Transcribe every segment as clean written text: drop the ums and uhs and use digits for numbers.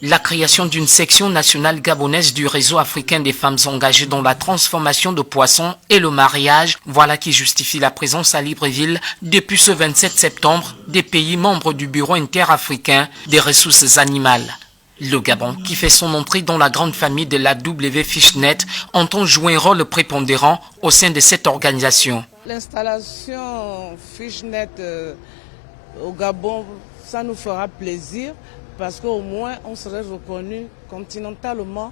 La création d'une section nationale gabonaise du réseau africain des femmes engagées dans la transformation de poissons et le mariage, voilà qui justifie la présence à Libreville depuis ce 27 septembre des pays membres du Bureau interafricain des ressources animales. Le Gabon, qui fait son entrée dans la grande famille de la WFishNet, entend jouer un rôle prépondérant au sein de cette organisation. L'installation FishNet au Gabon, ça nous fera plaisir parce qu'au moins on serait reconnu continentalement,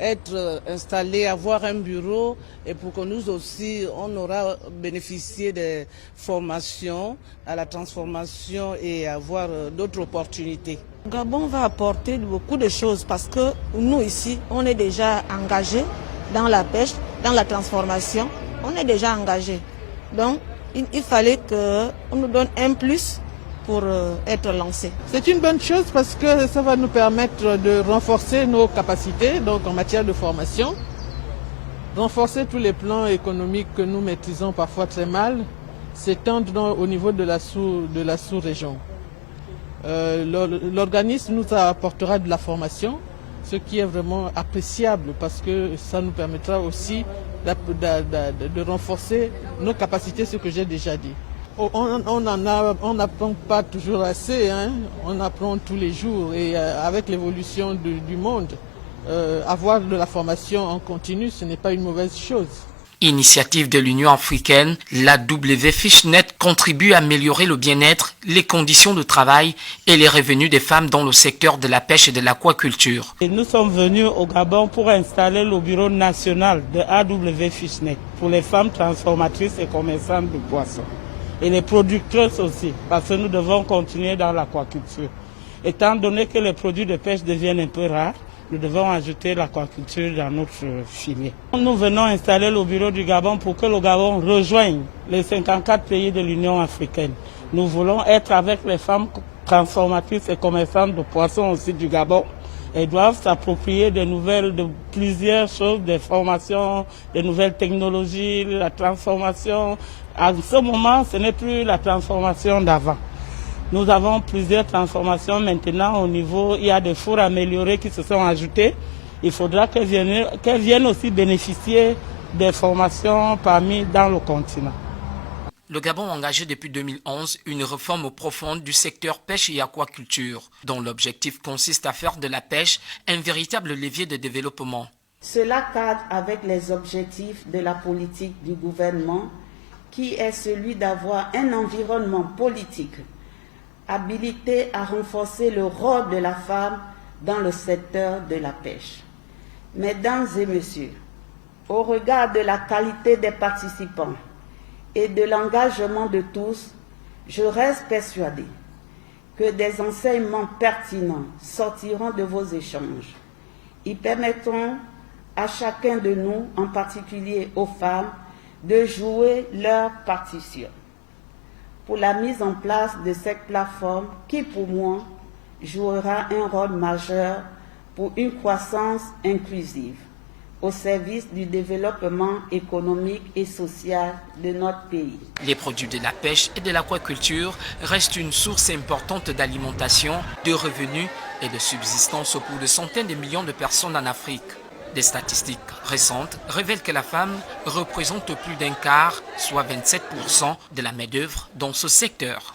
être installé, avoir un bureau et pour que nous aussi on aura bénéficié des formations à la transformation et avoir d'autres opportunités. Le Gabon va apporter beaucoup de choses parce que nous ici on est déjà engagés dans la pêche, dans la transformation, on est déjà engagés. Donc il fallait qu'on nous donne un plus pour être lancé. C'est une bonne chose parce que ça va nous permettre de renforcer nos capacités donc en matière de formation, renforcer tous les plans économiques que nous maîtrisons parfois très mal, s'étendre au niveau de la sous-région. L'organisme nous apportera de la formation, ce qui est vraiment appréciable parce que ça nous permettra aussi de renforcer nos capacités, ce que j'ai déjà dit. On n'apprend pas toujours assez, hein? On apprend tous les jours et avec l'évolution du monde, avoir de la formation en continu, ce n'est pas une mauvaise chose. Initiative de l'Union africaine, la WFishNet contribue à améliorer le bien-être, les conditions de travail et les revenus des femmes dans le secteur de la pêche et de l'aquaculture. Nous sommes venus au Gabon pour installer le bureau national de WFishNet pour les femmes transformatrices et commerçantes de poissons. Et les producteurs aussi, parce que nous devons continuer dans l'aquaculture. Étant donné que les produits de pêche deviennent un peu rares, nous devons ajouter l'aquaculture dans notre filière. Nous venons installer le bureau du Gabon pour que le Gabon rejoigne les 54 pays de l'Union africaine. Nous voulons être avec les femmes transformatrices et commerçantes de poissons aussi du Gabon. Elles doivent s'approprier de plusieurs choses, des formations, des nouvelles technologies, la transformation. À ce moment, ce n'est plus la transformation d'avant. Nous avons plusieurs transformations maintenant au niveau, il y a des fours améliorés qui se sont ajoutés. Il faudra qu'elles viennent aussi bénéficier des formations dans le continent. Le Gabon a engagé depuis 2011 une réforme profonde du secteur pêche et aquaculture, dont l'objectif consiste à faire de la pêche un véritable levier de développement. Cela cadre avec les objectifs de la politique du gouvernement, qui est celui d'avoir un environnement politique habilité à renforcer le rôle de la femme dans le secteur de la pêche. Mesdames et messieurs, au regard de la qualité des participants et de l'engagement de tous, je reste persuadé que des enseignements pertinents sortiront de vos échanges. Ils permettront à chacun de nous, en particulier aux femmes, de jouer leur partition pour la mise en place de cette plateforme qui, pour moi, jouera un rôle majeur pour une croissance inclusive au service du développement économique et social de notre pays. Les produits de la pêche et de l'aquaculture restent une source importante d'alimentation, de revenus et de subsistance pour de centaines de millions de personnes en Afrique. Des statistiques récentes révèlent que la femme représente plus d'un quart, soit 27% de la main-d'œuvre dans ce secteur.